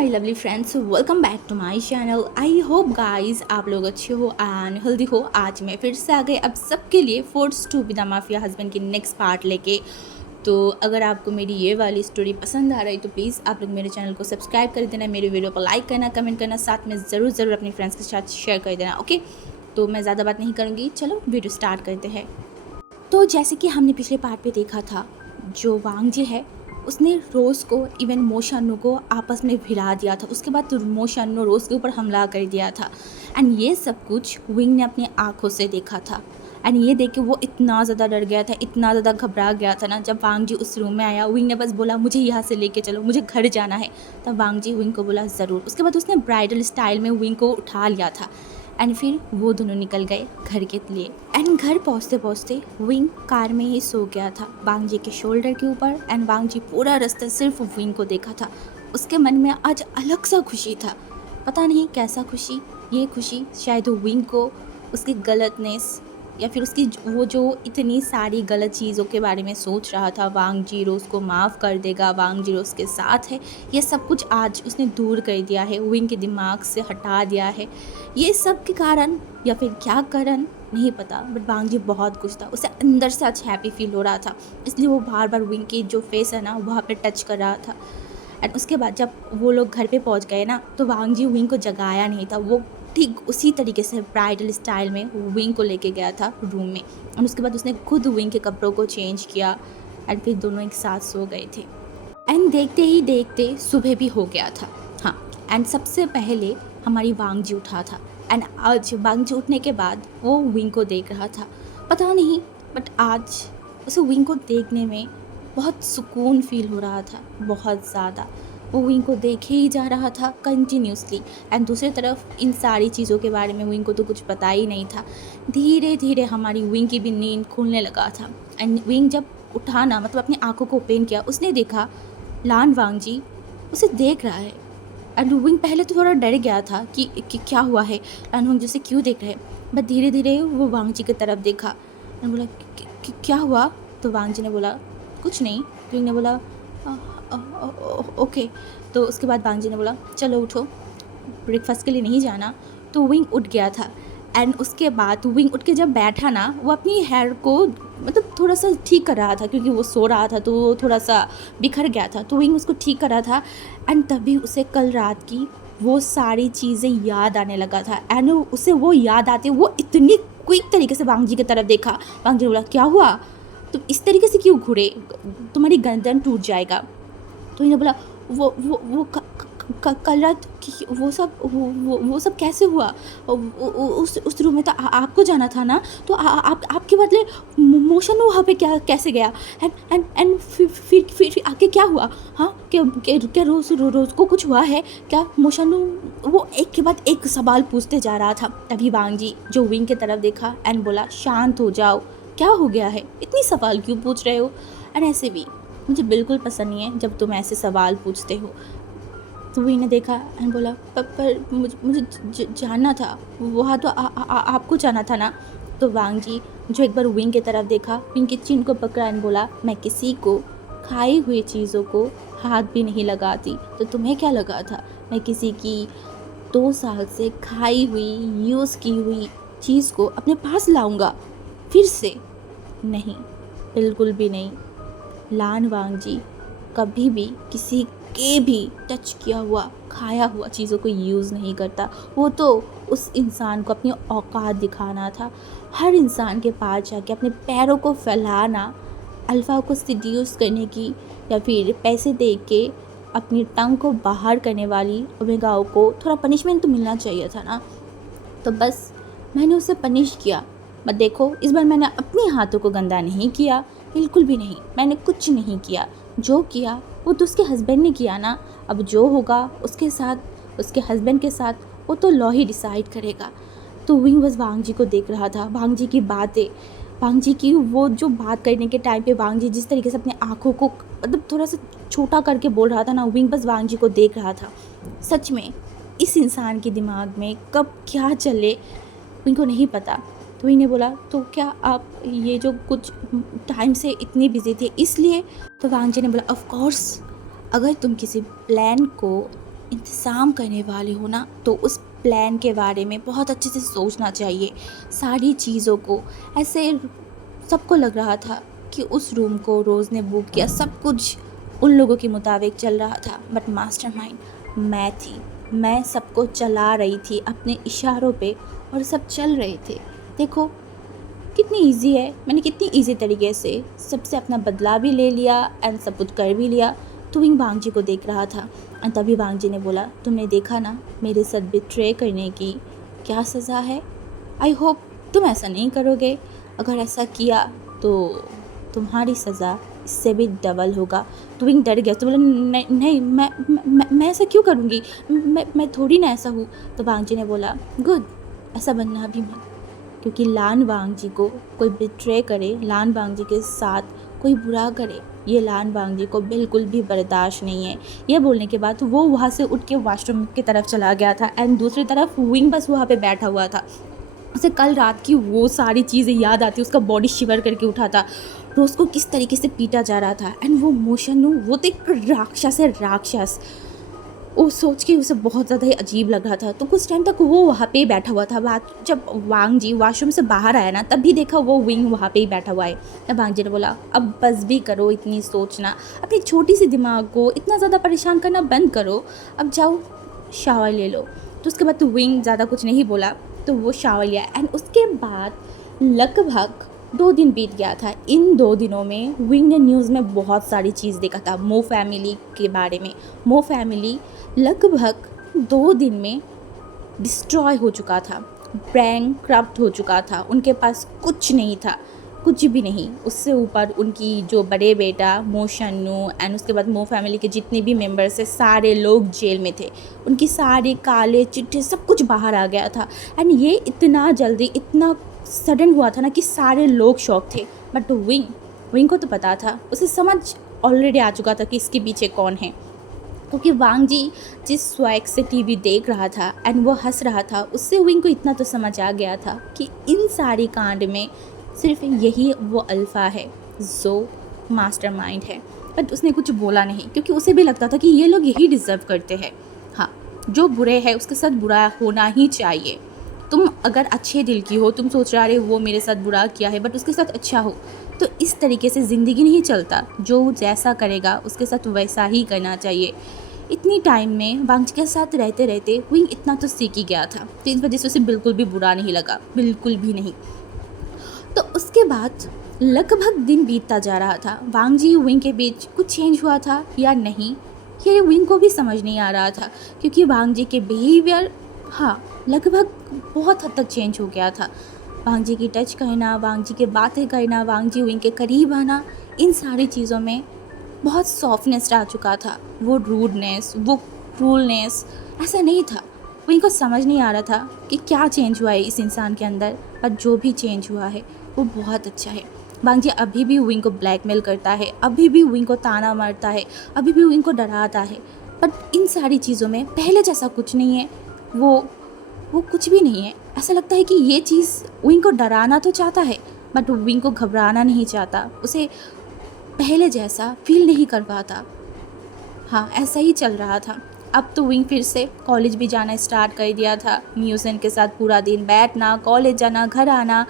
My lovely friends, welcome back to my channel. I hope guys आप लोग अच्छे हो एंड हेल्दी हो। आज मैं फिर से आ गई अब सबके लिए force to with the mafia husband की नेक्स्ट पार्ट लेके। तो अगर आपको मेरी ये वाली स्टोरी पसंद आ रही तो प्लीज़ आप लोग मेरे चैनल को सब्सक्राइब कर देना, मेरे वीडियो को लाइक करना, कमेंट करना, साथ में ज़रूर अपने फ्रेंड्स के साथ शेयर कर देना। ओके, तो मैं ज़्यादा बात नहीं करूँगी, चलो वीडियो स्टार्ट करते हैं। तो जैसे कि हमने पिछले पार्ट पे देखा था, जो वांग जी है उसने रोज़ को इवन मोशानु को आपस में भिड़ा दिया था। उसके बाद मोशानु रोज़ के ऊपर हमला कर दिया था एंड ये सब कुछ विंग ने अपनी आँखों से देखा था। एंड ये देख के वो इतना ज़्यादा डर गया था, इतना ज़्यादा घबरा गया था ना। जब वांग जी उस रूम में आया, विंग ने बस बोला मुझे यहाँ से लेके चलो, मुझे घर जाना है। तब वांग जी विंग को बोला ज़रूर। उसके बाद उसने ब्राइडल स्टाइल में विंग को उठा लिया था एंड फिर वो दोनों निकल गए घर के लिए। एंड घर पहुँचते पहुँचते विंग कार में ही सो गया था वांग जी के शोल्डर के ऊपर। एंड वांग जी पूरा रास्ता सिर्फ विंग को देखा था। उसके मन में आज अलग सा खुशी था, पता नहीं कैसा खुशी। ये खुशी शायद विंग को उसकी गलतनेस या फिर उसकी वो जो इतनी सारी गलत चीज़ों के बारे में सोच रहा था, वांग जी रोज़ को माफ़ कर देगा, वांग जी रोज़ के साथ है, ये सब कुछ आज उसने दूर कर दिया है, विंग के दिमाग से हटा दिया है। ये सब के कारण या फिर क्या कारण नहीं पता, बट वांग जी बहुत खुश था। उसे अंदर से आज हैप्पी फील हो रहा था, इसलिए वो बार बार विंग की जो फेस है ना वहाँ पे टच कर रहा था। एंड उसके बाद जब वो लोग घर पे पहुँच गए ना, तो वांग जी विंग को जगाया नहीं था। वो ठीक उसी तरीके से ब्राइडल स्टाइल में विंग को लेके गया था रूम में। और उसके बाद उसने खुद विंग के कपड़ों को चेंज किया एंड फिर दोनों एक साथ सो गए थे। एंड देखते ही देखते सुबह भी हो गया था। हाँ, एंड सबसे पहले हमारी वांग जी उठा था। एंड आज वांग जी उठने के बाद वो विंग को देख रहा था। पता नहीं, बट आज उसे विंग को देखने में बहुत सुकून फील हो रहा था, बहुत ज़्यादा। वो विंग को देखे ही जा रहा था कंटिन्यूसली। एंड दूसरी तरफ इन सारी चीज़ों के बारे में विंग को तो कुछ पता ही नहीं था। धीरे धीरे हमारी विंग की भी नींद खुलने लगा था। एंड विंग जब उठाना मतलब अपनी आंखों को ओपन किया, उसने देखा लान वांग जी उसे देख रहा है। एंड विंग पहले तो थोड़ा डर गया था कि क्या हुआ है, लान वांग जी उसे क्यों देख रहे हैं। बट धीरे धीरे वो वांग जी की तरफ देखा एंड बोला क्या हुआ। तो वांग जी ने बोला कुछ नहीं। विंग ने बोला ओके। तो उसके बाद वांग जी ने बोला चलो उठो, ब्रेकफास्ट के लिए नहीं जाना। तो विंग उठ गया था। एंड उसके बाद विंग उठ के जब बैठा ना, वो अपनी हेयर को मतलब थोड़ा सा ठीक कर रहा था, क्योंकि वो सो रहा था तो वो थोड़ा सा बिखर गया था। तो विंग उसको ठीक कर रहा था। एंड तभी उसे कल रात की वो सारी चीज़ें याद आने लगा था। एंड उसे वो याद आते वो इतनी क्विक तरीके से वांग जी की तरफ देखा। वांग जी ने बोला क्या हुआ, तुम इस तरीके से क्यों घूरे, तुम्हारी गर्दन टूट जाएगा। तो इन्हें बोला वो कल रात वो सब कैसे हुआ। उस रूम में तो आपको जाना था ना, तो आपके बदले मोशन वहाँ पे क्या कैसे गया। एंड फिर आगे क्या हुआ। हाँ, क्या रोज़ को कुछ हुआ है क्या। मोशन वो एक के बाद एक सवाल पूछते जा रहा था। तभी वांग जी जो विंग की तरफ देखा एंड बोला शांत हो जाओ, क्या हो गया है, इतनी सवाल क्यों पूछ रहे हो। एंड ऐसे भी मुझे बिल्कुल पसंद नहीं है जब तुम ऐसे सवाल पूछते हो। तो विंग ने देखा एंड बोला पर मुझे जानना था, वहाँ तो आपको जाना था ना। तो वांग जी जो एक बार विंग की तरफ देखा, विंग की चिन को पकड़ा एंड बोला मैं किसी को खाई हुई चीज़ों को हाथ भी नहीं लगाती, तो तुम्हें क्या लगा था मैं किसी की 2 साल से खाई हुई यूज़ की हुई चीज़ को अपने पास लाऊंगा फिर से। नहीं, बिल्कुल भी नहीं। लान वांग जी कभी भी किसी के भी टच किया हुआ खाया हुआ चीज़ों को यूज़ नहीं करता। वो तो उस इंसान को अपनी औकात दिखाना था। हर इंसान के पास जाके अपने पैरों को फैलाना, अल्फ़ा को सिड्यूस करने की या फिर पैसे दे के अपनी टंग को बाहर करने वाली ओमेगाओं को थोड़ा पनिशमेंट तो मिलना चाहिए था ना। तो बस मैंने उसे पनिश किया। मत देखो, इस बार मैंने अपने हाथों को गंदा नहीं किया, बिल्कुल भी नहीं। मैंने कुछ नहीं किया, जो किया वो तो उसके हस्बैंड ने किया ना। अब जो होगा उसके साथ, उसके हस्बैंड के साथ, वो तो लॉ ही डिसाइड करेगा। तो विंग बस वांग जी को देख रहा था, वांग जी की बातें, वांग जी की वो जो बात करने के टाइम पे वांग जी जिस तरीके से अपने आँखों को मतलब थोड़ा सा छोटा करके बोल रहा था ना, विंग बस वांग जी को देख रहा था। सच में इस इंसान के दिमाग में कब क्या चले विंग को नहीं पता। तो विंग ने बोला तो क्या आप ये जो कुछ टाइम से इतनी बिजी थे इसलिए। तो वांग जी ने बोला ऑफ कोर्स, अगर तुम किसी प्लान को इंतज़ाम करने वाले हो ना, तो उस प्लान के बारे में बहुत अच्छे से सोचना चाहिए। सारी चीज़ों को ऐसे सबको लग रहा था कि उस रूम को रोज़ ने बुक किया, सब कुछ उन लोगों के मुताबिक चल रहा था, बट मास्टरमाइंड मैं थी। मैं सबको चला रही थी अपने इशारों पे और सब चल रहे थे। देखो कितनी ईज़ी है, मैंने कितनी ईज़ी तरीके से सबसे अपना बदला भी ले लिया एंड सब कुछ कर भी लिया। तो विंग वांग जी को देख रहा था और तभी वांग जी ने बोला, तुमने देखा ना मेरे साथ बिट्रे करने की क्या सज़ा है। आई होप तुम ऐसा नहीं करोगे। अगर ऐसा किया तो तुम्हारी सज़ा इससे भी डबल होगा। तो विंग डर गया, तो बोला नहीं नहीं, मैं ऐसा क्यों करूँगी, मैं थोड़ी ना ऐसा हूँ। तो वांग जी ने बोला, गुड, ऐसा बनना भी मत, क्योंकि लान वांग जी को कोई बिट्रे करे, लान वांग जी के साथ कोई बुरा करे, ये लान वांग जी को बिल्कुल भी बर्दाश्त नहीं है। ये बोलने के बाद वो वहाँ से उठ के वॉशरूम की तरफ चला गया था एंड दूसरी तरफ विंग बस वहाँ पे बैठा हुआ था। उसे कल रात की वो सारी चीज़ें याद आती, उसका बॉडी शिवर करके उठा था, रोज़ को किस तरीके से पीटा जा रहा था एंड वो मोशनु, वो तो एक राक्षस है, राक्षस। वो सोच के उसे बहुत ज़्यादा ही अजीब लग रहा था। तो कुछ टाइम तक वो वहाँ पे ही बैठा हुआ था। बात जब वांग जी वॉशरूम से बाहर आया ना, तब भी देखा वो विंग वहाँ पे ही बैठा हुआ है। तब वांग जी ने बोला, अब बस भी करो इतनी सोचना, अपनी छोटी सी दिमाग को इतना ज़्यादा परेशान करना बंद करो, अब जाओ शावर ले लो। तो उसके बाद तो विंग ज़्यादा कुछ नहीं बोला, तो वो शावर लिया एंड उसके बाद लगभग 2 दिन बीत गया था। इन 2 दिनों में विंग ने न्यूज़ में बहुत सारी चीज़ देखा था मो फैमिली के बारे में। मो फैमिली लगभग 2 दिन में डिस्ट्रॉय हो चुका था, बैंकक्रप्ट हो चुका था, उनके पास कुछ नहीं था, कुछ भी नहीं। उससे ऊपर उनकी जो बड़े बेटा मो शन्नू एंड उसके बाद मो फैमिली के जितने भी मेंबर्स थे सारे लोग जेल में थे। उनकी सारे काले चिट्ठे सब कुछ बाहर आ गया था एंड ये इतना जल्दी, इतना सडन हुआ था ना कि सारे लोग शॉक थे। बट विंग को तो पता था, उसे समझ ऑलरेडी आ चुका था कि इसके पीछे कौन है, क्योंकि वांग जी जिस स्वैग से टीवी देख रहा था एंड वो हंस रहा था, उससे विंग को इतना तो समझ आ गया था कि इन सारी कांड में सिर्फ यही वो अल्फ़ा है जो मास्टरमाइंड है। बट उसने कुछ बोला नहीं, क्योंकि उसे भी लगता था कि ये लोग यही डिज़र्व करते हैं। हाँ, जो बुरे है उसके साथ बुरा होना ही चाहिए। तुम अगर अच्छे दिल की हो, तुम सोच रहे वो मेरे साथ बुरा किया है बट उसके साथ अच्छा हो, तो इस तरीके से ज़िंदगी नहीं चलता। जो जैसा करेगा उसके साथ वैसा ही करना चाहिए। इतनी टाइम में वांग जी के साथ रहते रहते विंग इतना तो सीख ही गया था, तो इस वजह से उसे बिल्कुल भी बुरा नहीं लगा, बिल्कुल भी नहीं। तो उसके बाद लगभग दिन बीतता जा रहा था। वांग जी विंग के बीच कुछ चेंज हुआ था या नहीं, ये विंग को भी समझ नहीं आ रहा था, क्योंकि वांग जी के बिहेवियर हाँ लगभग बहुत हद तक चेंज हो गया था। वांग जी की टच करना, वांग जी के बातें करना, वांग जी विंग के करीब आना, इन सारी चीज़ों में बहुत सॉफ्टनेस आ चुका था। वो रूडनेस, वो क्रूलनेस ऐसा नहीं था। विंग को समझ नहीं आ रहा था कि क्या चेंज हुआ है इस इंसान के अंदर, पर जो भी चेंज हुआ है वो बहुत अच्छा है। वांग जी अभी भी विंग को ब्लैकमेल करता है, अभी भी विंग को ताना मारता है, अभी भी विंग को डराता है, बट इन सारी चीज़ों में पहले जैसा कुछ नहीं है। वो कुछ भी नहीं है। ऐसा लगता है कि ये चीज़ विंग को डराना तो चाहता है बट विंग को घबराना नहीं चाहता, उसे पहले जैसा फील नहीं कर पाता। हाँ, ऐसा ही चल रहा था। अब तो विंग फिर से कॉलेज भी जाना स्टार्ट कर दिया था। म्यूजिन के साथ पूरा दिन बैठना, कॉलेज जाना, घर आना,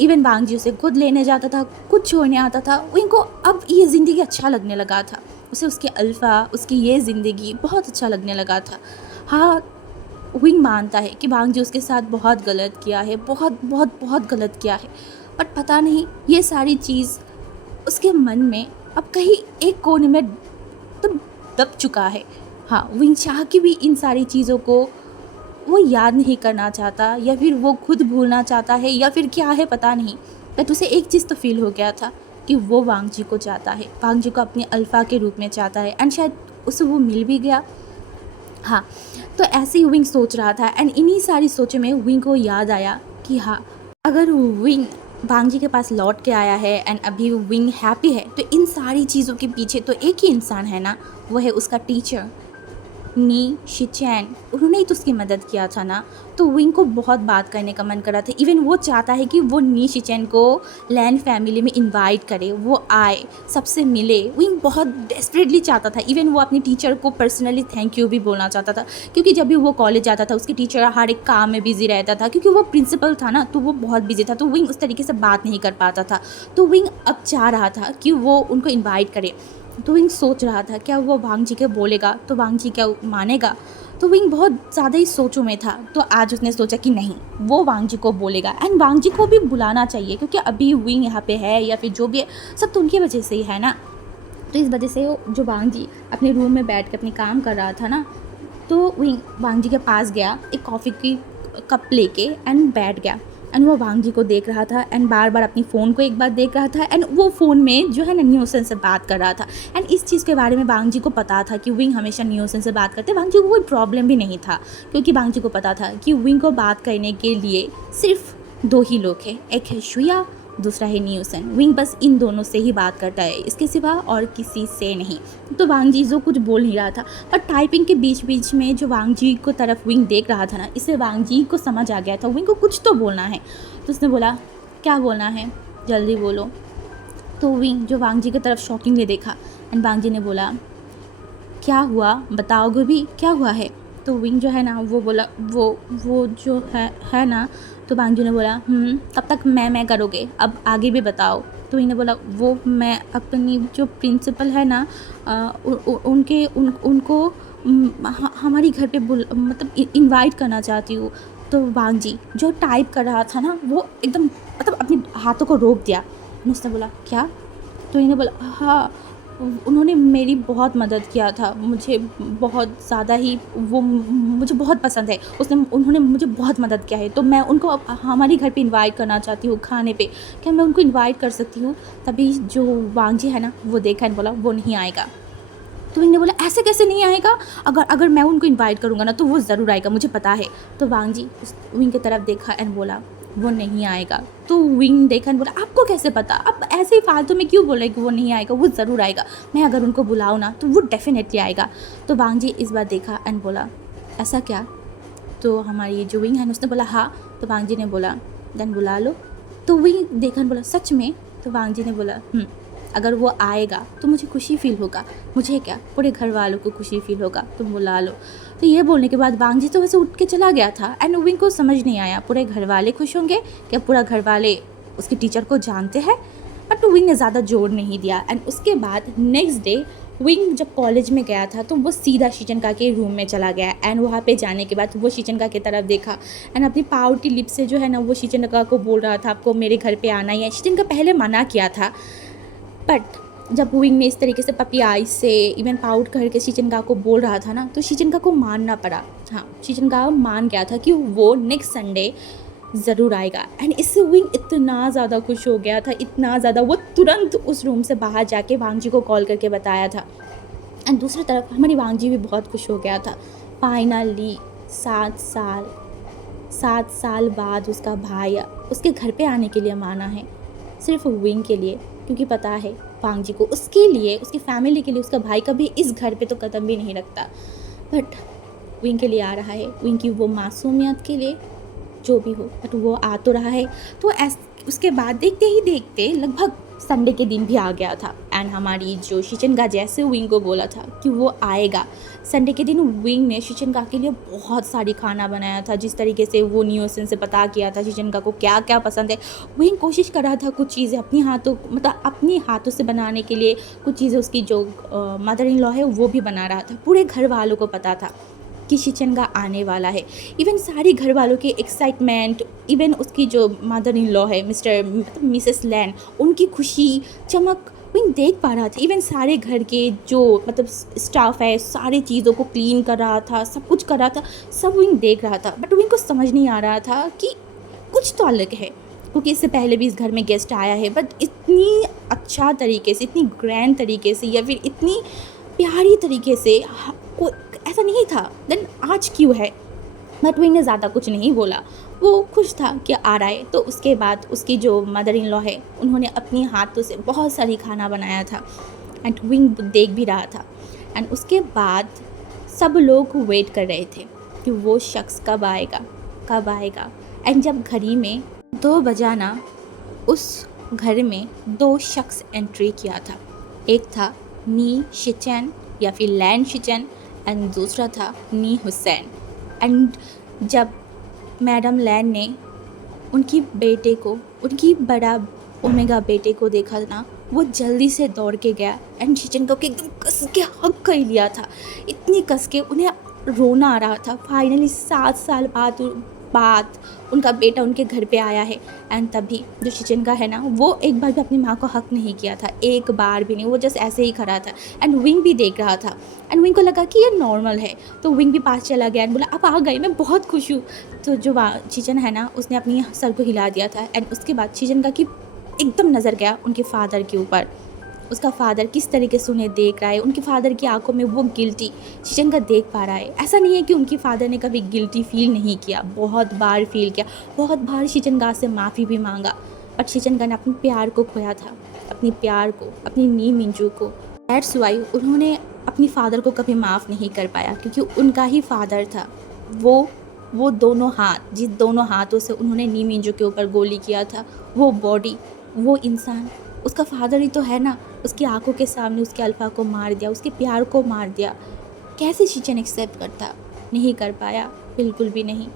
इवन वांग जी उसे खुद लेने जाता था, कुछ छोड़ने आता था। विंग को अब ये ज़िंदगी अच्छा लगने लगा था। उसे उसके अल्फ़ा, उसकी ये ज़िंदगी बहुत अच्छा लगने लगा था। हाँ, विंग मानता है कि वांग जी उसके साथ बहुत गलत किया है, बहुत बहुत बहुत गलत किया है, बट पता नहीं ये सारी चीज़ उसके मन में अब कहीं एक कोने में तो दब चुका है। हाँ, विंग चाह के भी इन सारी चीज़ों को वो याद नहीं करना चाहता, या फिर वो खुद भूलना चाहता है, या फिर क्या है पता नहीं। बट उसे एक चीज़ तो फील हो गया था कि वो वांग जी को चाहता है, वांग जी को अपने अल्फ़ा के रूप में चाहता है एंड शायद उसे वो मिल भी गया। हाँ, तो ऐसे ही विंग सोच रहा था एंड इन्हीं सारी सोचों में विंग को याद आया कि हाँ, अगर विंग वांग जी के पास लौट के आया है एंड अभी विंग हैप्पी है, तो इन सारी चीज़ों के पीछे तो एक ही इंसान है ना, वो है उसका टीचर। नी, शिचैन, उन्होंने ही तो उसकी मदद किया था ना। तो विंग को बहुत बात करने का मन कर रहा था। इवन वो चाहता है कि वो नी शिचैन को लैन फैमिली में इनवाइट करे, वो आए, सबसे मिले। विंग बहुत डेस्परेटली चाहता था। इवन वो अपनी टीचर को पर्सनली थैंक यू भी बोलना चाहता था, क्योंकि जब भी वो कॉलेज जाता था उसके टीचर हर एक काम में बिजी रहता था, क्योंकि वो प्रिंसिपल था ना, तो वो बहुत बिजी था। तो विंग उस तरीके से बात नहीं कर पाता था। तो विंग अब चाह रहा था कि वो उनको इन्वाइट करे। तो विंग सोच रहा था क्या वो वांग जी के बोलेगा तो वांग जी क्या मानेगा। तो विंग बहुत ज़्यादा ही सोचों में था। तो आज उसने सोचा कि नहीं, वो वांग जी को बोलेगा एंड वांग जी को भी बुलाना चाहिए, क्योंकि अभी विंग यहाँ पे है या फिर जो भी है सब तो उनकी वजह से ही है ना। तो इस वजह से जो वांग जी अपने रूम में बैठ के अपने काम कर रहा था ना, तो विंग वांग जी के पास गया, एक कॉफ़ी की कप लेके एंड बैठ गया। एंड वो वांग जी को देख रहा था एंड बार बार अपनी फ़ोन को एक बार देख रहा था एंड वो फ़ोन में जो है ना न्यूसन से बात कर रहा था। एंड इस चीज़ के बारे में वांग जी को पता था कि विंग हमेशा न्यूसन से बात करते। वांग जी को कोई प्रॉब्लम भी नहीं था, क्योंकि वांग जी को पता था कि विंग को बात करने के लिए सिर्फ दो ही लोग हैं, एक है शुया, दूसरा है न्यूसन। विंग बस इन दोनों से ही बात करता है, इसके सिवा और किसी से नहीं। तो वांग जी जो कुछ बोल नहीं रहा था, पर टाइपिंग के बीच बीच में जो वांग जी को तरफ विंग देख रहा था ना, इससे वांग जी को समझ आ गया था विंग को कुछ तो बोलना है। तो उसने बोला क्या बोलना है, जल्दी बोलो। तो विंग जो वांग जी की तरफ शॉकिंगली देखा एंड वांग जी ने बोला क्या हुआ, बताओगे भी क्या हुआ है। तो विंग जो है ना वो बोला वो जो है ना। तो वांग जी ने बोला तब तक मैं करोगे, अब आगे भी बताओ। तो विंग ने बोला वो मैं अपनी जो प्रिंसिपल है ना उनको हमारी घर पे मतलब इनवाइट करना चाहती हूँ। तो वांग जी जो टाइप कर रहा था ना वो एकदम मतलब अपने हाथों को रोक दिया। उसने बोला क्या। तो इन्हें बोला हाँ, उन्होंने मेरी बहुत मदद किया था, मुझे बहुत ज़्यादा ही वो मुझे बहुत पसंद है, उन्होंने मुझे बहुत मदद किया है। तो मैं उनको हमारे घर पे इनवाइट करना चाहती हूँ खाने पे, क्या मैं उनको इनवाइट कर सकती हूँ। तभी जो वांग जी है ना वो देखा एंड बोला वो नहीं आएगा। तो विंग ने बोला ऐसे कैसे नहीं आएगा, अगर मैं उनको इनवाइट करूँगा ना तो वो ज़रूर आएगा, मुझे पता है। तो वांग जी उस विंग की तरफ देखा एंड बोला वो नहीं आएगा। तो विंग देखा एंड बोला आपको कैसे पता, अब ऐसे ही फालतू में क्यों बोल रहे कि वो नहीं आएगा, वो ज़रूर आएगा, मैं अगर उनको बुलाऊँ ना तो वो डेफिनेटली आएगा। तो वांग जी इस बार देखा एंड बोला ऐसा क्या। तो हमारी जो विंग है उसने बोला हाँ। तो वांग जी ने बोला देन बुला लो। तो विंग देखा एंड बोला सच में। तो वांग जी ने बोला अगर वो आएगा तो मुझे खुशी फील होगा, मुझे क्या पूरे घर वालों को खुशी फील होगा, तुम बुला लो। तो ये बोलने के बाद वांग जी तो वैसे उठ के चला गया था एंड विंग को समझ नहीं आया पूरे घर वाले खुश होंगे क्या पूरा घर वाले उसके टीचर को जानते हैं। बट विंग ने ज़्यादा जोर नहीं दिया एंड उसके बाद नेक्स्ट डे विंग जब कॉलेज में गया था तो वो सीधा शिचनका के रूम में चला गया एंड वहाँ पे जाने के बाद वो शिचनका की तरफ देखा एंड अपनी पाउटी लिप से जो है ना वो शिचनका को बोल रहा था आपको मेरे घर पे आना ही है। शिचनका पहले मना किया था, बट जब विंग ने इस तरीके से पपी आई से इवन पाउट करके शिचनका को बोल रहा था ना तो शिचनका को मानना पड़ा। हाँ, शिचनका मान गया था कि वो नेक्स्ट संडे ज़रूर आएगा एंड इससे विंग इतना ज़्यादा खुश हो गया था, इतना ज़्यादा वो तुरंत उस रूम से बाहर जाके वांग जी को कॉल करके बताया था। एंड दूसरी तरफ हमारी वांग जी भी बहुत खुश हो गया था। फाइनली 7 साल बाद उसका भाई उसके घर पे आने के लिए माना है, सिर्फ विंग के लिए, क्योंकि पता है वांग जी को उसके लिए उसकी फैमिली के लिए उसका भाई कभी इस घर पे तो कदम भी नहीं रखता। बट विंग के लिए आ रहा है, विंग की वो मासूमियत के लिए, जो भी हो बट वो आ तो रहा है। तो उसके बाद देखते ही देखते लगभग संडे के दिन भी आ गया था एंड हमारी जो शिचनका जैसे विंग को बोला था कि वो आएगा संडे के दिन, विंग ने शिचनका के लिए बहुत सारी खाना बनाया था। जिस तरीके से वो न्यूसन से पता किया था शिचनका को क्या क्या पसंद है, विंग कोशिश कर रहा था कुछ चीज़ें अपनी हाथों से बनाने के लिए। कुछ चीज़ें उसकी जो मदर इन लॉ है वो भी बना रहा था। पूरे घर वालों को पता था कि शिचनका आने वाला है। इवन सारी घर वालों की एक्साइटमेंट, इवन उसकी जो मदर इन लॉ है मिसेस लैन, उनकी खुशी चमक विंग देख पा रहा था। इवन सारे घर के जो स्टाफ है सारी चीज़ों को क्लीन कर रहा था, सब कुछ कर रहा था, सब विंग देख रहा था। बट विंग को समझ नहीं आ रहा था कि कुछ तो अलग है, क्योंकि इससे पहले भी इस घर में गेस्ट आया है बट इतनी अच्छा तरीके से, इतनी ग्रैंड तरीके से या फिर इतनी प्यारी तरीके से कोई ऐसा नहीं था। देन आज क्यों है। बट विंग ने ज़्यादा कुछ नहीं बोला, वो खुश था कि आ रहा है। तो उसके बाद उसकी जो मदर इन लॉ है उन्होंने अपनी हाथों से बहुत सारी खाना बनाया था एंड विंग देख भी रहा था। एंड उसके बाद सब लोग वेट कर रहे थे कि वो शख्स कब आएगा, कब आएगा। एंड जब घड़ी में 2 बजा ना, उस घर में 2 शख्स एंट्री किया था। एक था नी शिचन या फिर लैन शिचन एंड दूसरा था नी हुसैन। एंड जब मैडम लैन ने उनकी बेटे को, उनकी बड़ा ओमेगा बेटे को देखा ना, वो जल्दी से दौड़ के गया एंड शिचन को एकदम कस के हक कर लिया था। इतनी कस के उन्हें रोना आ रहा था। फाइनली 7 साल बाद उनका बेटा उनके घर पे आया है। एंड तभी जो शिचन का है ना, वो एक बार भी अपनी माँ को हक नहीं किया था, एक बार भी नहीं। वो जस्ट ऐसे ही खड़ा था एंड विंग भी देख रहा था। एंड विंग को लगा कि ये नॉर्मल है, तो विंग भी पास चला गया एंड बोला आप आ गए, मैं बहुत खुश हूँ। तो जो शिचन है ना, उसने अपनी सर को हिला दिया था। एंड उसके बाद शिचन का कि एकदम नज़र गया उनके फादर के ऊपर। उसका फादर किस तरीके से उन्हें देख रहा है, उनके फादर की आंखों में वो गिल्टी शिचन का देख पा रहा है। ऐसा नहीं है कि उनके फादर ने कभी गिल्टी फील नहीं किया, बहुत बार फील किया, बहुत बार शिचनगा से माफ़ी भी मांगा। बट शिचनगा ने अपने प्यार को खोया था, अपने प्यार को, अपनी नी मिंजू को। दैट्स वाई उन्होंने अपनी फादर को कभी माफ़ नहीं कर पाया, क्योंकि उनका ही फादर था वो दोनों हाथ, जिस दोनों हाथों से उन्होंने नी मिंजू के ऊपर गोली किया था, वो बॉडी, वो इंसान उसका फादर ही तो है ना। उसकी आंखों के सामने उसके अल्फा को मार दिया, उसके प्यार को मार दिया। कैसे शिचन एक्सेप्ट करता? नहीं कर पाया, बिल्कुल भी नहीं।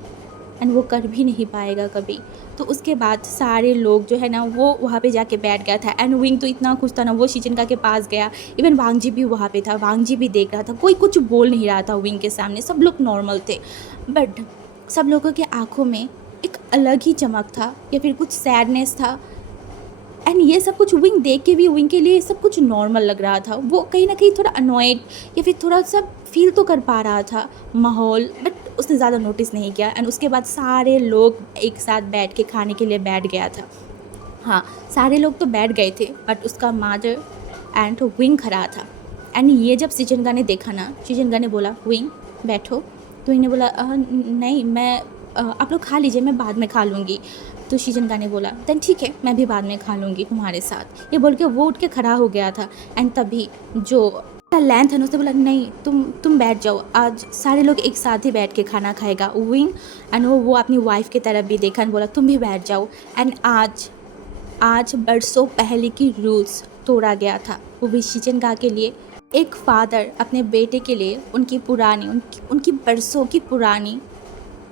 एंड वो कर भी नहीं पाएगा कभी। तो उसके बाद सारे लोग जो है ना, वो वहाँ पे जाके बैठ गया था। एंड विंग तो इतना खुश था ना, वो शिचनका के पास गया। इवन वांगजी भी वहाँ पे था, वांगजी भी देख रहा था। कोई कुछ बोल नहीं रहा था विंग के सामने, सब लोग नॉर्मल थे। बट सब लोगों के आँखों में एक अलग ही चमक था, या फिर कुछ सैडनेस था। एंड ये सब कुछ विंग देख के भी विंग के लिए सब कुछ नॉर्मल लग रहा था। वो कहीं ना कहीं थोड़ा अनॉयड या फिर थोड़ा सा फील तो कर पा रहा था माहौल, बट उसने ज़्यादा नोटिस नहीं किया। एंड उसके बाद सारे लोग एक साथ बैठ के खाने के लिए बैठ गया था। हाँ, सारे लोग तो बैठ गए थे, बट उसका मदर एंड विंग खड़ा था। एंड ये जब शिचनगा ने देखा ना, शिचनगा ने बोला विंग बैठो। तो इन्हें बोला नहीं, मैं आप लोग खा लीजिए, मैं बाद में खा लूँगी। तो शिचनगा ने बोला देन ठीक है, मैं भी बाद में खा लूँगी तुम्हारे साथ। ये बोल के वो उठ के खड़ा हो गया था। एंड तभी जो लैन था ना, उसने बोला नहीं, तुम बैठ जाओ, आज सारे लोग एक साथ ही बैठ के खाना खाएगा विंग। एंड वो अपनी वाइफ की तरफ भी देखा एंड बोला तुम भी बैठ जाओ। एंड आज बरसों पहले की रूल्स तोड़ा गया था, वो भी शिचनगा के लिए। एक फादर अपने बेटे के लिए उनकी उनकी बरसों की पुरानी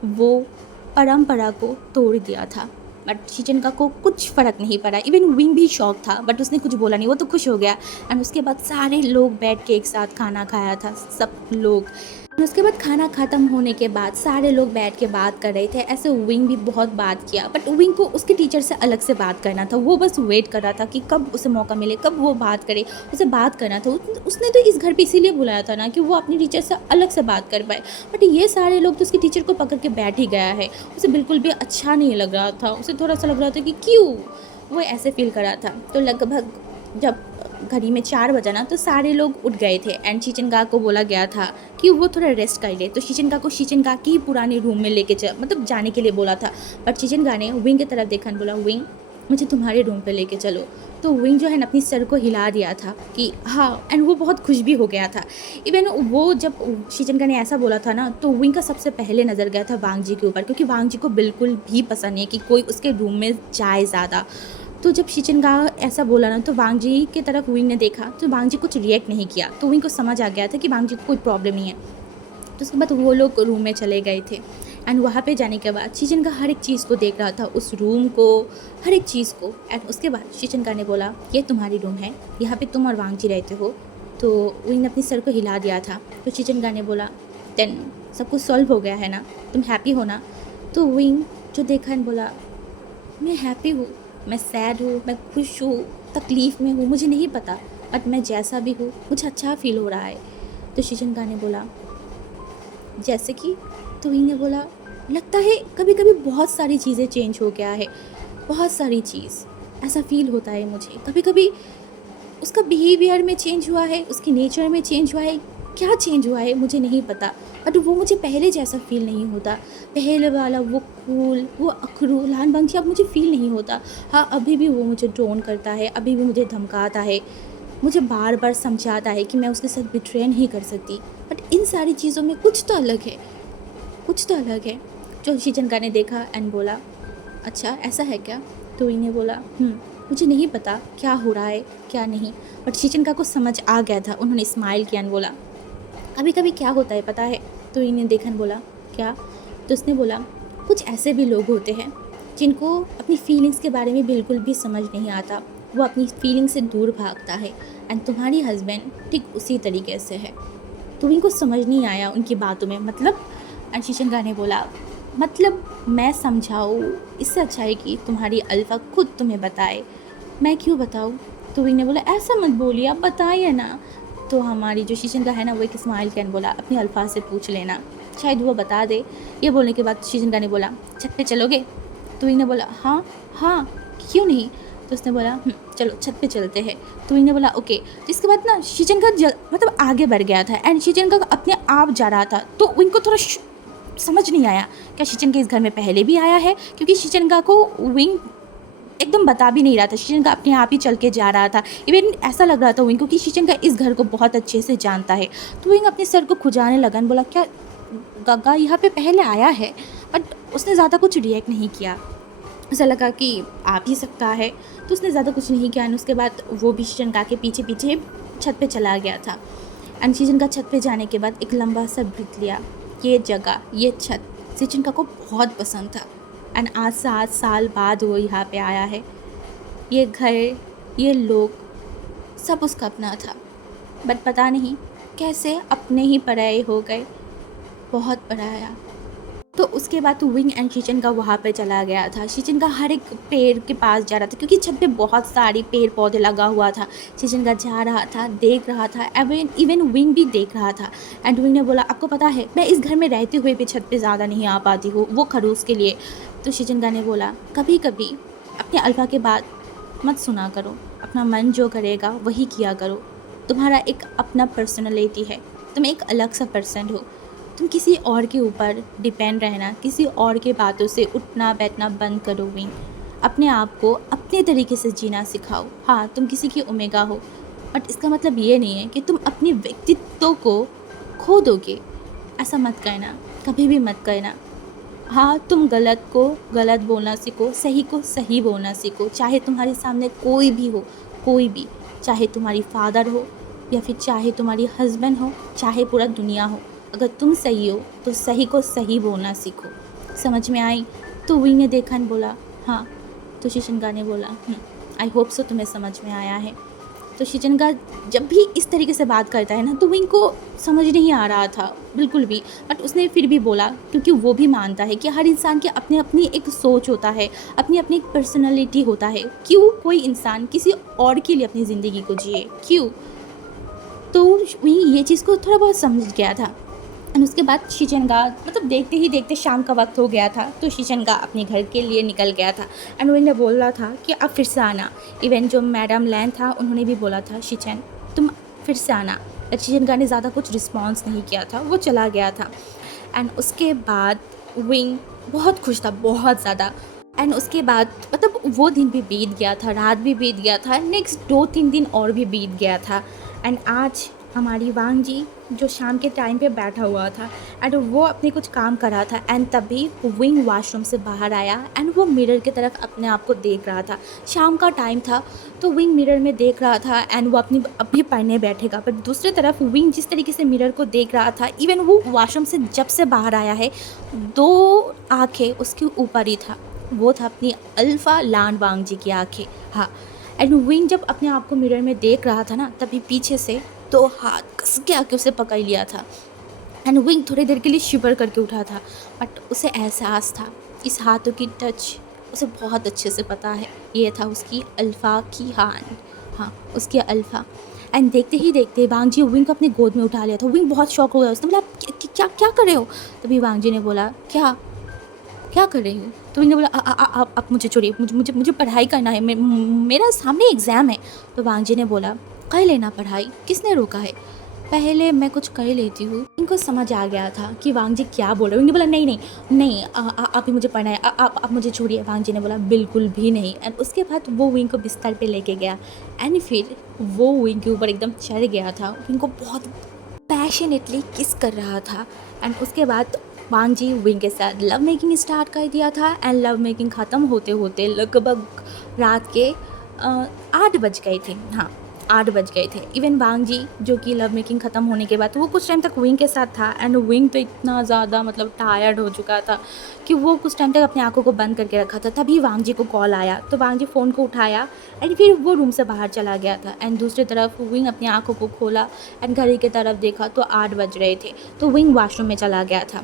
वो परंपरा को तोड़ दिया था। बट शिचनगा को कुछ फ़र्क नहीं पड़ा। इवन विंग भी शॉक था, बट उसने कुछ बोला नहीं, वो तो खुश हो गया। एंड उसके बाद सारे लोग बैठ के एक साथ खाना खाया था, सब लोग। और उसके बाद खाना ख़त्म होने के बाद सारे लोग बैठ के बात कर रहे थे। ऐसे विंग भी बहुत बात किया, बट विंग को उसके टीचर से अलग से बात करना था। वो बस वेट कर रहा था कि कब उसे मौका मिले, कब वो बात करे, उसे बात करना था। उसने तो इस घर पे इसीलिए बुलाया था ना कि वो अपनी टीचर से अलग से बात कर पाए। बट ये सारे लोग तो उसके टीचर को पकड़ के बैठ ही गया है। उसे बिल्कुल भी अच्छा नहीं लग रहा था। उसे थोड़ा सा लग रहा था कि क्यों, वो ऐसे फील कर रहा था। तो लगभग जब घड़ी में 4 बजा ना, तो सारे लोग उठ गए थे। एंड शिचनगा को बोला गया था कि वो थोड़ा रेस्ट कर ले। तो शिचनगा को शिचनगा की पुराने रूम में लेके जाने के लिए बोला था। बट शिचनगा ने विंग की तरफ देखा बोला विंग मुझे तुम्हारे रूम पे लेके चलो। तो विंग जो है ना, अपनी सर को हिला दिया था कि हाँ। एंड वो बहुत खुश भी हो गया था। इवन वो जब शिचनगा ने ऐसा बोला था ना, तो विंग का सबसे पहले नज़र गया था वांगजी के ऊपर, क्योंकि वांगजी को बिल्कुल भी पसंद नहीं है कि कोई उसके रूम में जाए ज़्यादा। तो जब शिचनगा ऐसा बोला ना, तो वांगजी की तरफ विंग ने देखा, तो वांगजी कुछ रिएक्ट नहीं किया। तो विंग को समझ आ गया था कि वांगजी को कोई प्रॉब्लम नहीं है। तो उसके बाद वो लोग रूम में चले गए थे। एंड वहाँ पे जाने के बाद शिचनगा हर एक चीज़ को देख रहा था, उस रूम को, हर एक चीज़ को। एंड उसके बाद शिचनगा ने बोला ये तुम्हारी रूम है, यहाँ पे तुम और वांगजी रहते हो। तो विंग ने अपनी सर को हिला दिया था। तो शिचनगा ने बोला देन सब कुछ सॉल्व हो गया है ना, तुम हैप्पी हो ना। तो विंग जो देखा एंड बोला मैं हैप्पी हूँ, मैं सैड हूँ, मैं खुश हूँ, तकलीफ़ में हूँ, मुझे नहीं पता, बट मैं जैसा भी हूँ मुझे अच्छा फील हो रहा है। तो शिचनगा ने बोला जैसे कि। तो विंग ने बोला लगता है कभी कभी बहुत सारी चीज़ें चेंज हो गया है, बहुत सारी चीज़ ऐसा फील होता है मुझे। कभी कभी उसका बिहेवियर में चेंज हुआ है, उसकी नेचर में चेंज हुआ है, क्या चेंज हुआ है मुझे नहीं पता, बट वो मुझे पहले जैसा फील नहीं होता। पहले वाला वो कूल, वो अखरू लान बंची अब मुझे फील नहीं होता। हाँ, अभी भी वो मुझे ड्रोन करता है, अभी भी मुझे धमकाता है, मुझे बार बार समझाता है कि मैं उसके साथ बिट्रे नहीं कर सकती। बट इन सारी चीज़ों में कुछ तो अलग है, कुछ तो अलग है। जो शीचनका ने देखा एंड बोला, अच्छा ऐसा है क्या? तो इन्हें बोला, मुझे नहीं पता क्या हो रहा है क्या नहीं, बट शीचनका को समझ आ गया था। उन्होंने स्माइल किया एंड बोला, कभी कभी क्या होता है पता है? तो इन्हें देखन बोला, क्या? तो उसने बोला, कुछ ऐसे भी लोग होते हैं जिनको अपनी फीलिंग्स के बारे में बिल्कुल भी समझ नहीं आता, वो अपनी फीलिंग से दूर भागता है, एंड तुम्हारी हस्बैंड ठीक उसी तरीके से है। तो इनको समझ नहीं आया उनकी बातों में, मतलब। एंड शीशनका ने बोला, मतलब मैं समझाऊँ? इससे अच्छा है कि तुम्हारी अल्फ़ा खुद तुम्हें बताए। मैं क्यों बताऊँ? तो विंग ने बोला, ऐसा मत बोलिए, आप बताइए ना। तो हमारी जो शीशनका है ना, वो एक स्माइल कैन बोला, अपनी अल्फ़ा से पूछ लेना, शायद वो बता दे। ये बोलने के बाद शीशनका ने बोला, छत पे चलोगे? तो विंग ने बोला, हाँ हाँ, क्यों नहीं? तो उसने बोला, चलो छत पे चलते हैं। तो विंग ने बोला, ओके। जिसके बाद ना शीशनका मतलब आगे बढ़ गया था, एंड शीशनका अपने आप जा रहा था। तो विंग को थोड़ा समझ नहीं आया, क्या शीशनका इस घर में पहले भी आया है? क्योंकि शीशनका को विंग एकदम बता भी नहीं रहा था, शीशनका अपने आप ही चल के जा रहा था। इवन ऐसा लग रहा था विंग को कि शीशनका इस घर को बहुत अच्छे से जानता है। तो विंग अपने सर को खुजाने लगा, बोला, क्या गग्गा यहाँ पे पहले आया है? बट उसने ज़्यादा कुछ रिएक्ट नहीं किया। उसे लगा कि आ भी सकता है, तो उसने ज़्यादा कुछ नहीं किया। उसके बाद वो भी शीशनका के पीछे पीछे छत पे चला गया था। एंड शीशनका छत पे जाने के बाद एक लंबा सा ब्रीथ लिया। ये जगह, ये छत शीशनका को बहुत पसंद था, एंड आज 7 साल बाद वो यहाँ पे आया है। ये घर, ये लोग, सब उसका अपना था, बट पता नहीं कैसे अपने ही पराये हो गए, बहुत पराया। तो उसके बाद तो विंग एंड शीशनका वहाँ पे चला गया था। शीशनका हर एक पेड़ के पास जा रहा था, क्योंकि छत पे बहुत सारी पेड़ पौधे लगा हुआ था। शीशनका जा रहा था, देख रहा था, इवन विंग भी देख रहा था। एंड विंग ने बोला, आपको पता है मैं इस घर में रहते हुए भी छत पे ज़्यादा नहीं आ पाती हूँ, वो खरूस के लिए। तो शीशनका ने बोला, कभी कभी अपने अल्फा के बात मत सुना करो, अपना मन जो करेगा वही किया करो। तुम्हारा एक अपना पर्सनैलिटी है, तुम एक अलग सा पर्सन हो। तुम किसी और के ऊपर डिपेंड रहना, किसी और के बातों से उठना बैठना बंद करो विंग। अपने आप को अपने तरीके से जीना सिखाओ। हाँ, तुम किसी की ओमेगा हो, बट इसका मतलब ये नहीं है कि तुम अपने व्यक्तित्व को खो दोगे। ऐसा मत करना, कभी भी मत करना। हाँ, तुम गलत को गलत बोलना सीखो, सही को सही बोलना सीखो। चाहे तुम्हारे सामने कोई भी हो, कोई भी, चाहे तुम्हारी फादर हो या फिर चाहे तुम्हारी हस्बैंड हो, चाहे पूरा दुनिया हो, अगर तुम सही हो तो सही को सही बोलना सीखो। समझ में आई? तो विंग ने देखा और बोला, हाँ। तो शीशनका ने बोला, आई होप सो तुम्हें समझ में आया है। तो शीशनका जब भी इस तरीके से बात करता है ना, तो विंग को समझ नहीं आ रहा था बिल्कुल भी, बट उसने फिर भी बोला, क्योंकि वो भी मानता है कि हर इंसान की अपनी अपनी एक सोच होता है, अपनी अपनी एक पर्सनैलिटी होता है। क्यों कोई इंसान किसी और के लिए अपनी ज़िंदगी को जिए, क्यों? तो विंग ये चीज़ को थोड़ा बहुत समझ गया था। एंड उसके बाद शीशनका, मतलब देखते ही देखते शाम का वक्त हो गया था, तो शीशनका अपने घर के लिए निकल गया था। एंड विंग ने बोला था कि अब फिर से आना। इवन जो मैडम लैन था, उन्होंने भी बोला था, शीशन तुम फिर से आना। बट शीशनका ने ज़्यादा कुछ रिस्पॉन्स नहीं किया था, वो चला गया था। एंड उसके बाद विंग बहुत खुश था, बहुत ज़्यादा। एंड उसके बाद मतलब वो दिन भी बीत गया था, रात भी बीत गया था, नेक्स्ट 2-3 दिन और भी बीत गया था। एंड आज हमारी वांग जी जो शाम के टाइम पे बैठा हुआ था, एंड वो अपने कुछ काम कर रहा था, एंड तभी विंग वॉशरूम से बाहर आया, एंड वो मिरर की तरफ अपने आप को देख रहा था। शाम का टाइम था, तो विंग मिरर में देख रहा था, एंड वो अपनी अभी पढ़ने बैठेगा। बट दूसरी तरफ विंग जिस तरीके से मिरर को देख रहा था, इवन वो वॉशरूम से जब से बाहर आया है, 2 आँखें उसके ऊपर ही था, वो था अपनी अल्फ़ा लान वांग जी की आँखें। हाँ, एंड विंग जब अपने आप को मिरर में देख रहा था ना, तभी पीछे से 2 हाथ कस के आके उसे पकड़ लिया था। एंड विंग थोड़ी देर के लिए शिवर करके उठा था, बट उसे एहसास था, इस हाथों की टच उसे बहुत अच्छे से पता है, ये था उसकी अल्फ़ा की हान। हाँ, उसकी अल्फ़ा। एंड देखते ही देखते वांग जी विंग को अपने गोद में उठा लिया था। विंग बहुत शॉक हो गया, उसने बोला, क्या क्या कर रहे हो? तभी वांग जी ने बोला, क्या क्या कर रही हूँ? तो विंग ने बोला, आप मुझे छोड़िए, मुझे पढ़ाई करना है, मेरा सामने एग्ज़ाम है। तो वांग जी ने बोला, कर लेना पढ़ाई, किसने रोका है, पहले मैं कुछ कर लेती हूँ। इनको समझ आ गया था कि वांग जी क्या बोल रहे हैं। विंग ने बोला, नहीं नहीं नहीं, आप ही मुझे पढ़ना है, आप मुझे छोड़िए। वांग जी ने बोला, बिल्कुल भी नहीं। एंड उसके बाद वो विंग को बिस्तर पे लेके गया, एंड फिर वो विंग के ऊपर एकदम चढ़ गया था। विंग को बहुत पैशनेटली किस कर रहा था। एंड उसके बाद वांग जी विंग के साथ लव मेकिंग स्टार्ट कर दिया था। एंड लव मेकिंग ख़त्म होते होते लगभग रात के 8 बज गए थे। हाँ, 8 बज गए थे। इवन वांग जी जो कि लव मेकिंग ख़त्म होने के बाद वो कुछ टाइम तक विंग के साथ था। एंड विंग तो इतना ज़्यादा मतलब टायर्ड हो चुका था कि वो कुछ टाइम तक अपनी आंखों को बंद करके रखा था। तभी वांग जी को कॉल आया तो वांग जी फ़ोन को उठाया एंड फिर वो रूम से बाहर चला गया था। एंड दूसरी तरफ विंग अपनी आंखों को खोला एंड घड़ी की तरफ देखा तो 8 बज रहे थे। तो विंग वॉशरूम में चला गया था,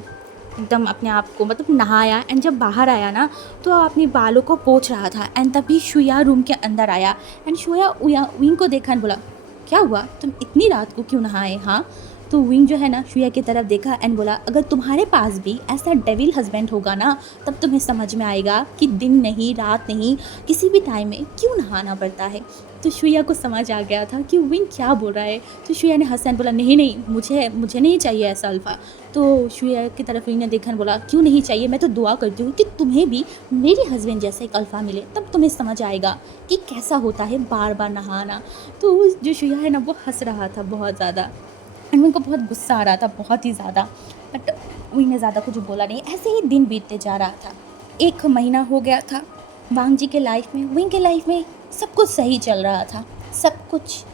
एकदम अपने आप को मतलब नहाया। एंड जब बाहर आया ना तो अपने बालों को पोंछ रहा था। एंड तभी शुया रूम के अंदर आया। एंड शुया विंग को देखा एंड बोला, क्या हुआ, तुम इतनी रात को क्यों नहाए। हाँ, तो विंग जो है ना शुया की तरफ देखा एंड बोला, अगर तुम्हारे पास भी ऐसा डेविल हस्बैंड होगा ना तब तुम्हें समझ में आएगा कि दिन नहीं रात नहीं किसी भी टाइम में क्यों नहाना पड़ता है। तो शुया को समझ आ गया था कि विंग क्या बोल रहा है। तो शुया ने हंसा एंड बोला, नहीं नहीं, मुझे नहीं चाहिए ऐसा अल्फ़ा। तो शुया की तरफ विंग ने देखा एंड बोला, क्यों नहीं चाहिए, मैं तो दुआ करती हूँ कि तुम्हें भी मेरे हस्बैंड जैसा एक अल्फ़ा मिले, तब तुम्हें समझ आएगा कि कैसा होता है बार बार नहाना। तो जो शुया है ना वो हंस रहा था बहुत ज़्यादा एंड विंग को बहुत गुस्सा आ रहा था, बहुत ही ज़्यादा। बट विंग ने ज़्यादा कुछ बोला नहीं। ऐसे ही दिन बीतते जा रहा था। 1 महीना हो गया था वांग जी के लाइफ में। विंग के लाइफ में सब कुछ सही चल रहा था, सब कुछ।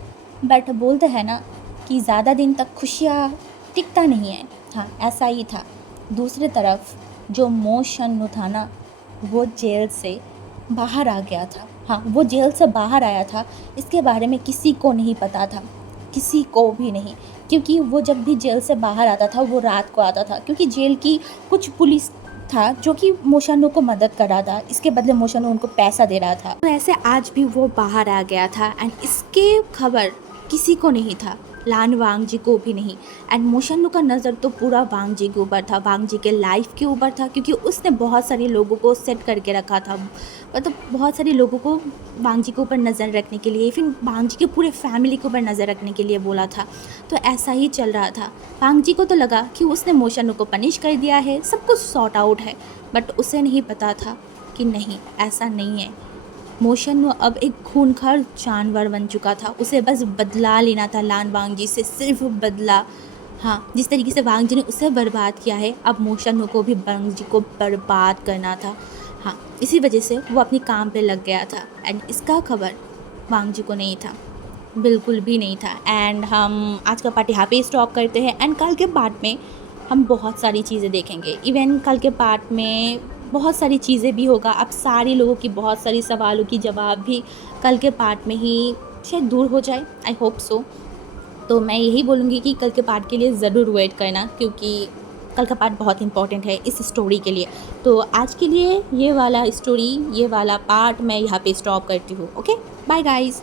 बट बोलते हैं ना कि ज़्यादा दिन तक खुशियाँ टिकता नहीं है। हाँ, ऐसा ही था। दूसरी तरफ जो मो शन्नु था ना वो जेल से बाहर आ गया था। हाँ, वो जेल से बाहर आया था, इसके बारे में किसी को नहीं पता था, किसी को भी नहीं। क्योंकि वो जब भी जेल से बाहर आता था वो रात को आता था, क्योंकि जेल की कुछ पुलिस था जो कि मोशानो को मदद कर रहा था, इसके बदले मोशानो उनको पैसा दे रहा था। तो ऐसे आज भी वो बाहर आ गया था एंड इसके खबर किसी को नहीं था, लान वांग जी को भी नहीं। एंड मोशानो का नज़र तो पूरा वांग जी के ऊपर था, वांग जी के लाइफ के ऊपर था, क्योंकि उसने बहुत सारे लोगों को सेट करके रखा था। मतलब बहुत सारे लोगों को वांग जी के ऊपर नज़र रखने के लिए, फिर वांग जी के पूरे फैमिली के ऊपर नज़र रखने के लिए बोला था। तो ऐसा ही चल रहा था। वांग जी को तो लगा कि उसने मोशानो को पनिश कर दिया है, सब कुछ सॉर्ट आउट है। बट उसे नहीं पता था कि नहीं, ऐसा नहीं है। मोशानो अब एक खूंखार जानवर बन चुका था। उसे बस बदला लेना था लान वांग जी से, सिर्फ बदला। हाँ, जिस तरीके से वांग जी ने उसे बर्बाद किया है अब मोशानो को भी वांग जी को बर्बाद करना था। हाँ, इसी वजह से वो अपनी काम पे लग गया था। एंड इसका खबर वांग जी को नहीं था, बिल्कुल भी नहीं था। एंड हम आज का पार्ट यहाँ पे स्टॉप करते हैं। एंड कल के पार्ट में हम बहुत सारी चीज़ें देखेंगे। इवन कल के पार्ट में बहुत सारी चीज़ें भी होगा। अब सारे लोगों की बहुत सारी सवालों की जवाब भी कल के पार्ट में ही शायद दूर हो जाए, आई होप सो। तो मैं यही बोलूँगी कि कल के पार्ट के लिए ज़रूर वेट करना, क्योंकि कल का पार्ट बहुत इंपॉर्टेंट है इस स्टोरी के लिए। तो आज के लिए ये वाला स्टोरी, ये वाला पार्ट मैं यहाँ पे स्टॉप करती हूँ। Okay, bye guys.